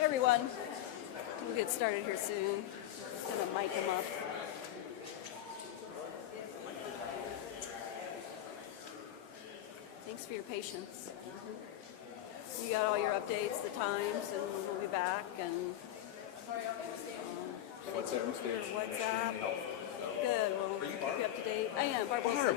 Everyone, we'll get started here soon. Just gonna mic them up. Thanks for your patience. You got all your updates, the times, and we'll be back. And What's up, WhatsApp. Good. We'll keep you up to date. I am Barb Wilson.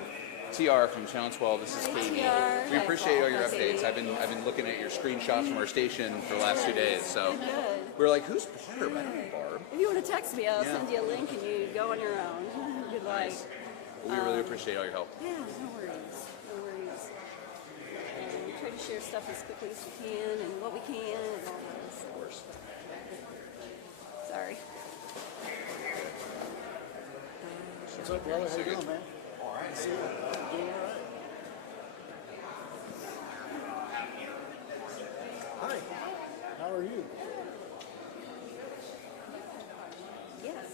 TR from Channel 12. This is Hi, Katie. TR. We appreciate all your Hi, updates. Katie. I've been looking at your screenshots from our station for the last 2 days. So Good. we're like, who's Barb? I don't know Barb. If you want to text me, I'll Yeah. send you a link and you go on your own. Good luck. Nice. We really appreciate all your help. Yeah, no worries. No worries. We try to share stuff as quickly as we can and what we can and all this. Of course. Sorry. What's up, brother? How you doing, man? All right. See you. Doing all right. Hi. How are you? Yes.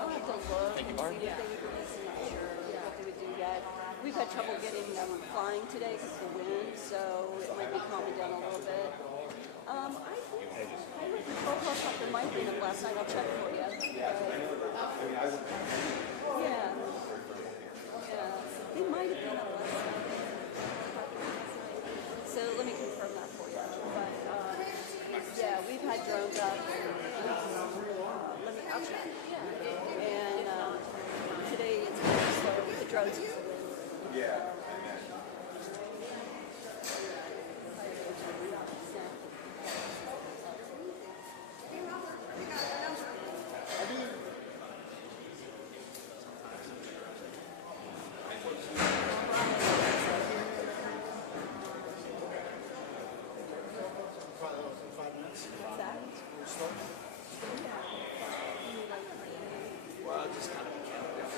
I'll have to look and see what they would release. I'm not sure what they would do yet. We've had trouble getting them flying today because of the wind, so it might be calming down a little bit. I heard the profile something might be in them last night. I'll check for you. Yeah. They might have been up last night. So let me confirm that for you. But yeah, we've had drones up. I'll check. And today it's kind of slow with the drones. Yeah. Well, just kind of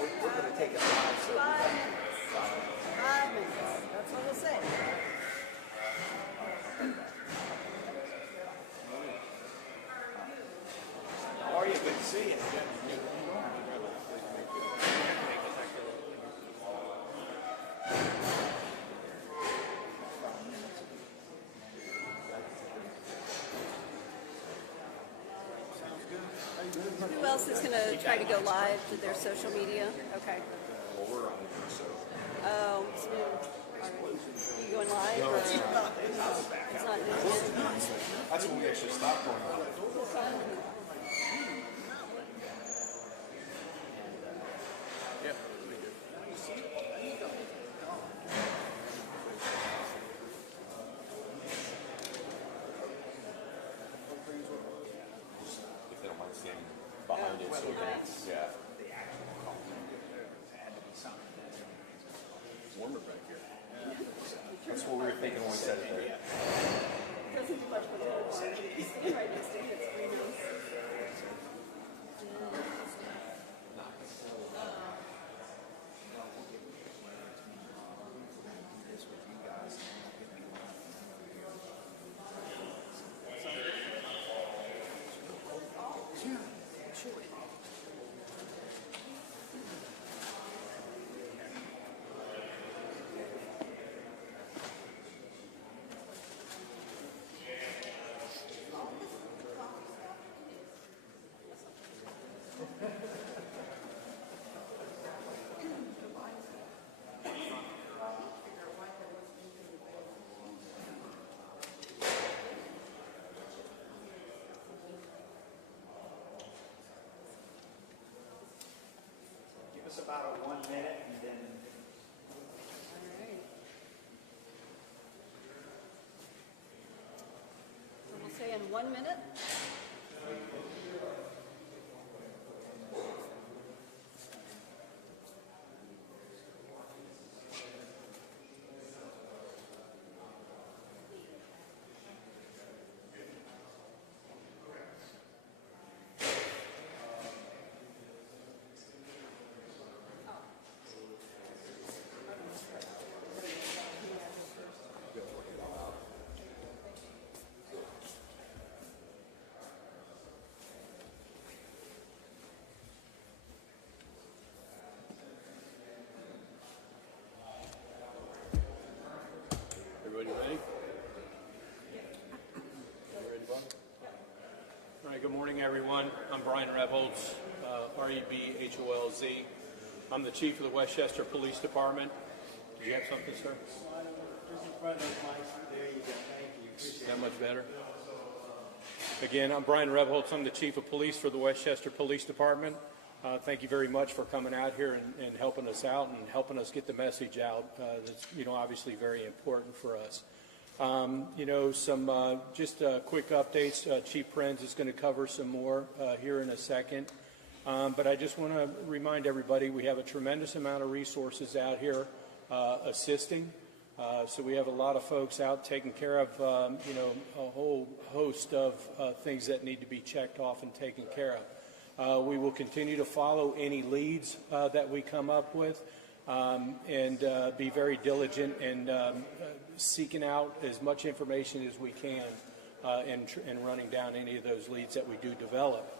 we're going to take it live. So 5 minutes. 5 minutes. That's what we'll say. how are you? Good to see you. Who else is going to try to go live to their social media? Okay. Well, we're on here, so. Oh, smooth. All right. You going live? Or? It's not new. That's when we actually stopped going on. Yeah. If they don't mind standing behind it, so it's, yeah. It's warmer back here. That's what we were thinking when we said it there. Doesn't do much with it. Stand right next to it. It's pretty nice. Give us about a 1 minute and then. All right. So we'll say in 1 minute. Good morning, everyone. I'm Brian Revoltz, R-E-B-H-O-L-Z. I'm the chief of the Westchester Police Department. Did you have something, sir? Is that much better? Again, I'm Brian Revoltz. I'm the chief of police for the Westchester Police Department. Thank you very much for coming out here and helping us out and helping us get the message out. That's, obviously very important for us. Some just quick updates. Chief Prenz is going to cover some more here in a second. But I just want to remind everybody we have a tremendous amount of resources out here assisting. So we have a lot of folks out taking care of, a whole host of things that need to be checked off and taken care of. We will continue to follow any leads that we come up with and be very diligent in seeking out as much information as we can and running down any of those leads that we do develop.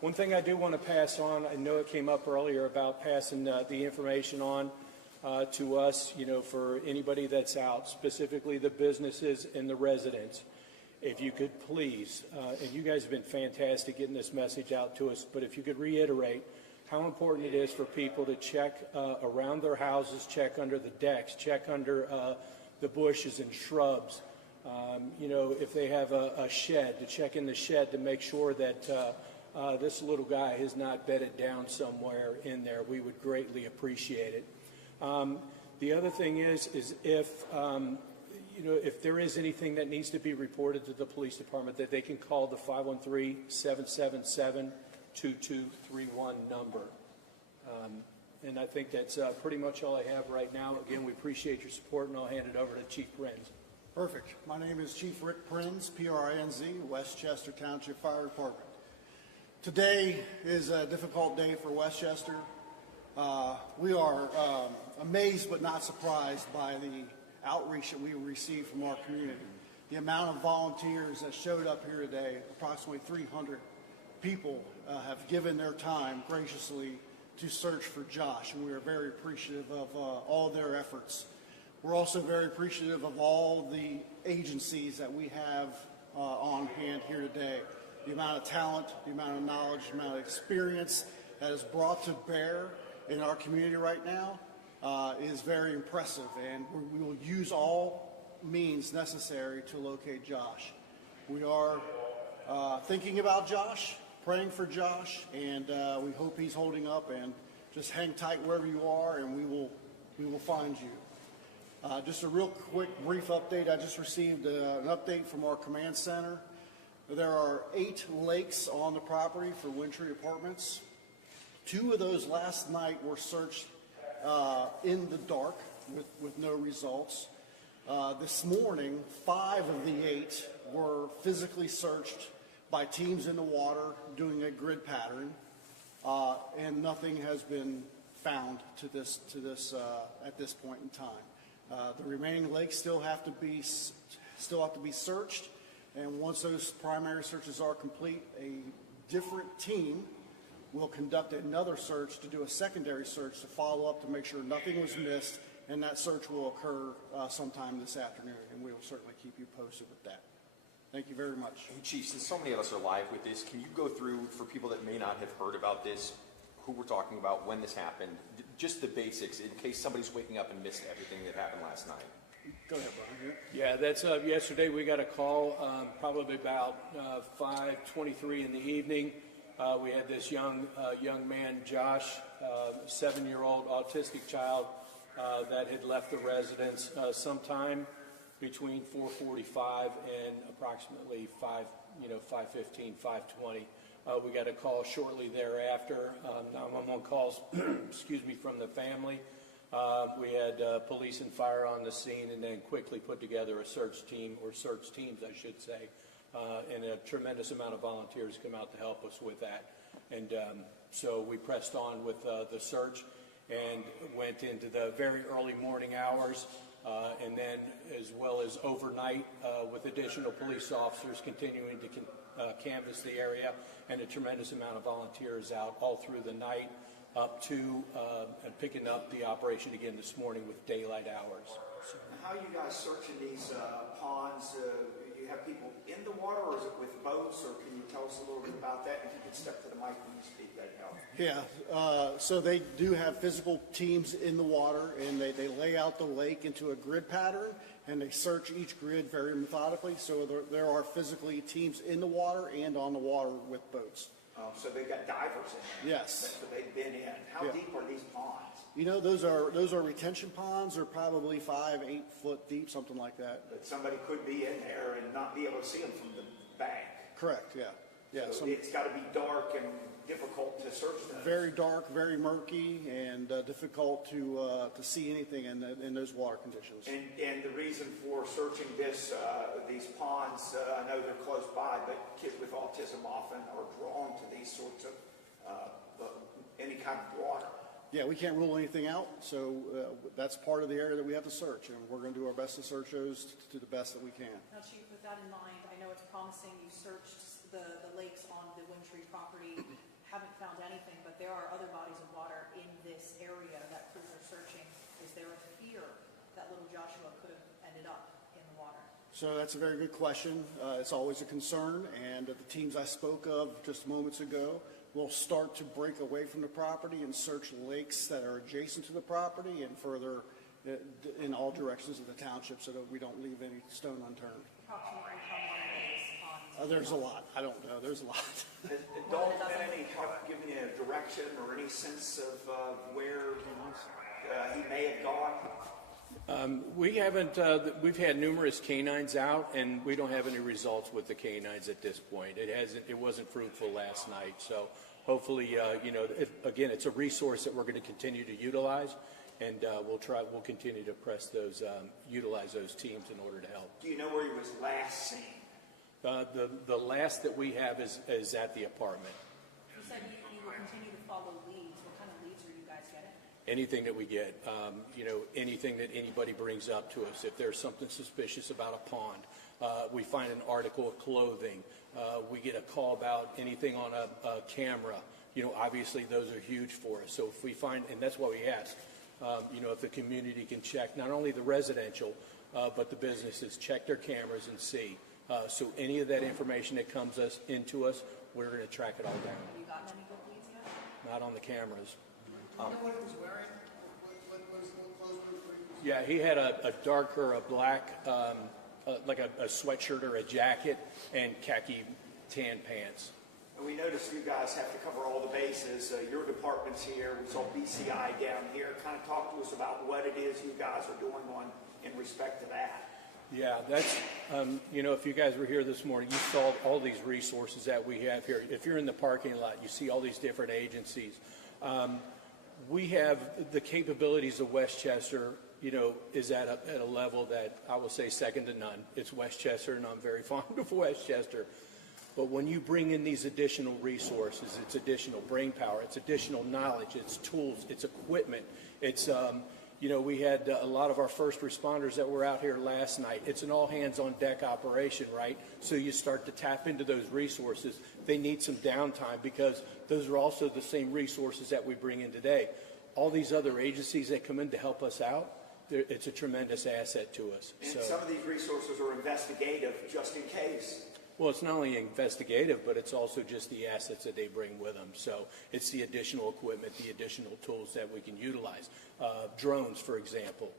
One thing I do want to pass on, I know it came up earlier about passing the information on to us, for anybody that's out, specifically the businesses and the residents. If you could please, and you guys have been fantastic getting this message out to us, but if you could reiterate how important it is for people to check around their houses, check under the decks, check under the bushes and shrubs. If they have a shed, to check in the shed to make sure that this little guy is not bedded down somewhere in there. We would greatly appreciate it. The other thing is if there is anything that needs to be reported to the police department, that they can call the 513-777-2231 number. And I think that's pretty much all I have right now. Again, we appreciate your support, and I'll hand it over to Chief Prenz. Perfect. My name is Chief Rick Prenz, P-R-I-N-Z, Westchester Township Fire Department. Today is a difficult day for Westchester. We are amazed but not surprised by the outreach that we received from our community. The amount of volunteers that showed up here today, approximately 300 people have given their time graciously to search for Josh, and we are very appreciative of all their efforts. We're also very appreciative of all the agencies that we have on hand here today. The amount of talent, the amount of knowledge, the amount of experience that is brought to bear in our community right now is very impressive, and we will use all means necessary to locate Josh. We are thinking about Josh, praying for Josh, and we hope he's holding up, and just hang tight wherever you are, and we will find you. Just a real quick brief update. I just received an update from our command center. There are 8 lakes on the property for Wintry Apartments. 2 of those last night were searched in the dark with no results. This morning, 5 of the 8 were physically searched by teams in the water doing a grid pattern, and nothing has been found at this point in time. The remaining lakes still have to be searched, and once those primary searches are complete, a different team will conduct another search to do a secondary search to follow up to make sure nothing was missed, and that search will occur sometime this afternoon, and we will certainly keep you posted with that. Thank you very much. Hey, Chief, since so many of us are live with this, can you go through, for people that may not have heard about this, who we're talking about, when this happened, just the basics, in case somebody's waking up and missed everything that happened last night? Go ahead, Brian. Yeah, that's yesterday we got a call probably about 5:23 in the evening. We had this young man, Josh, 7-year-old autistic child that had left the residence sometime between 4:45 and approximately 5:15, 5:20. We got a call shortly thereafter. 911 calls, excuse me, from the family. We had police and fire on the scene, and then quickly put together a search team, or search teams, I should say, and a tremendous amount of volunteers come out to help us with that. And so we pressed on with the search and went into the very early morning hours, and then as well as overnight with additional police officers continuing to canvass the area, and a tremendous amount of volunteers out all through the night up to picking up the operation again this morning with daylight hours. So. How are you guys searching these ponds? do you have people in the water, or is it with boats, or can you tell us a little bit about that? If you could step to the mic when you speak, that'd help. Yeah, so they do have physical teams in the water, and they lay out the lake into a grid pattern, and they search each grid very methodically. So there are physically teams in the water and on the water with boats. So they've got divers in there. Yes. So they've been in. How Yeah. deep are these ponds? You know, those are retention ponds. They're probably 5-8 foot deep, something like that. That somebody could be in there and not be able to see them from the bank. Correct. Yeah. Yeah. So it's got to be dark and difficult to search those. Very dark, very murky, and difficult to see anything in those water conditions. And the reason for searching these ponds, I know they're close by, but kids with autism often are drawn to these sorts of any kind of water. Yeah, we can't rule anything out, so that's part of the area that we have to search, and we're going to do our best to search those to the best that we can. Now, Chief, with that in mind, I know it's promising you searched the lakes on the Wintry property, haven't found anything, but there are other bodies of water in this area that crews are searching. Is there a fear that little Joshua could have ended up in the water? So that's a very good question. It's always a concern, and the teams I spoke of just moments ago will start to break away from the property and search lakes that are adjacent to the property and further in all directions of the township so that we don't leave any stone unturned. Approximately how many of these ponds? There's a lot. I don't know. There's a lot. Has Dalton been any help giving you a direction or any sense of where he may have gone? We haven't, we've had numerous canines out, and we don't have any results with the canines at this point. It wasn't fruitful last night, so hopefully, again, it's a resource that we're going to continue to utilize, and we'll continue to utilize those teams in order to help. Do you know where he was last seen? The last that we have is at the apartment. You said you will continue to follow leads. What kind of leads are you guys getting? Anything that we get, anything that anybody brings up to us. If there's something suspicious about a pond, we find an article of clothing, we get a call about anything on a camera. Obviously those are huge for us. So if we find, and that's why we ask, if the community can check not only the residential, but the businesses, check their cameras and see. So any of that information that comes into us, we're going to track it all down. Have you gotten any good leads yet? Not on the cameras. You know what he was wearing? What clothes were he Yeah, he had a darker, a black, like a sweatshirt or a jacket, and khaki tan pants. And we noticed you guys have to cover all the bases. Your department's here. We saw BCI down here. Kind of talk to us about what it is you guys are doing in respect to that. Yeah, that's, if you guys were here this morning, you saw all these resources that we have here. If you're in the parking lot, you see all these different agencies. We have the capabilities of Westchester, is at a level that I will say second to none. It's Westchester, and I'm very fond of Westchester. But when you bring in these additional resources, it's additional brain power, it's additional knowledge, it's tools, it's equipment, it's, we had a lot of our first responders that were out here last night. It's an all-hands-on-deck operation, right? So you start to tap into those resources. They need some downtime because those are also the same resources that we bring in today. All these other agencies that come in to help us out, it's a tremendous asset to us. And some of these resources are investigative, just in case. Well, it's not only investigative, but it's also just the assets that they bring with them. So it's the additional equipment, the additional tools that we can utilize. Drones, for example,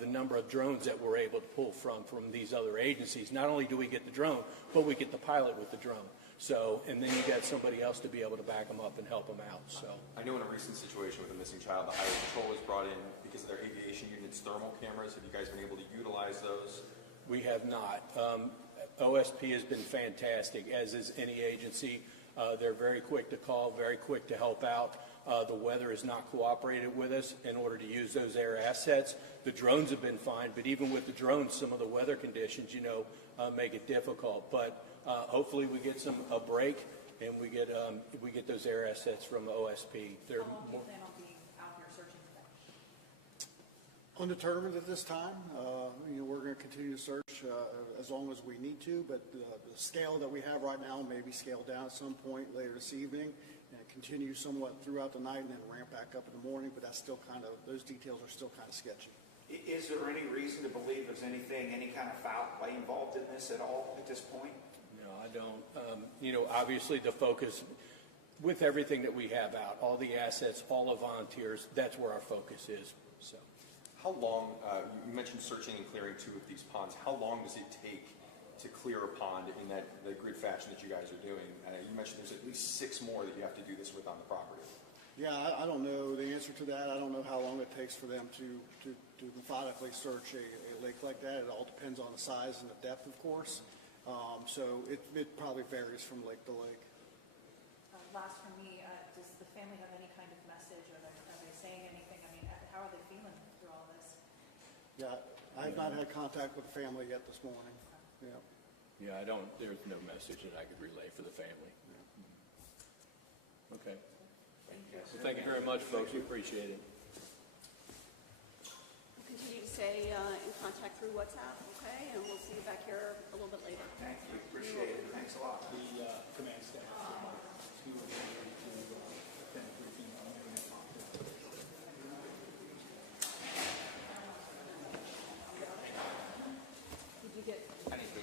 the number of drones that we're able to pull from these other agencies. Not only do we get the drone, but we get the pilot with the drone. So, and then you got somebody else to be able to back them up and help them out. So I know in a recent situation with a missing child, the Highway Patrol was brought in because of their aviation unit's thermal cameras. Have you guys been able to utilize those? We have not. OSP has been fantastic, as is any agency. They're very quick to call, very quick to help out. The weather has not cooperated with us in order to use those air assets. The drones have been fine, but even with the drones, some of the weather conditions, make it difficult. But hopefully we get a break and we get those air assets from OSP. How long do you plan on being out here searching today? Undetermined at this time. We're going to continue to search as long as we need to, but the scale that we have right now may be scaled down at some point later this evening and continue somewhat throughout the night and then ramp back up in the morning, but that's still those details are still kind of sketchy. Is there any reason to believe there's any kind of foul play involved in this at all at this point? No, I don't. Obviously the focus, with everything that we have out, all the assets, all the volunteers, that's where our focus is, so. How long, you mentioned searching and clearing 2 of these ponds. How long does it take to clear a pond in the grid fashion that you guys are doing? You mentioned there's at least 6 more that you have to do this with on the property. Yeah, I don't know the answer to that. I don't know how long it takes for them to methodically search a lake like that. It all depends on the size and the depth, of course. So it probably varies from lake to lake. Last from me, does the family have any kind of message? Are they saying anything? I mean, how are they feeling through all this? Yeah, I have not had contact with the family yet this morning. Yeah. Yeah, there's no message that I could relay for the family. Okay. Well, thank you very much, folks. We appreciate it. We'll continue to stay in contact through WhatsApp, okay? And we'll see you back here a little bit later. Thank you, appreciate it, thanks a lot. The command staff. Did you get? I need to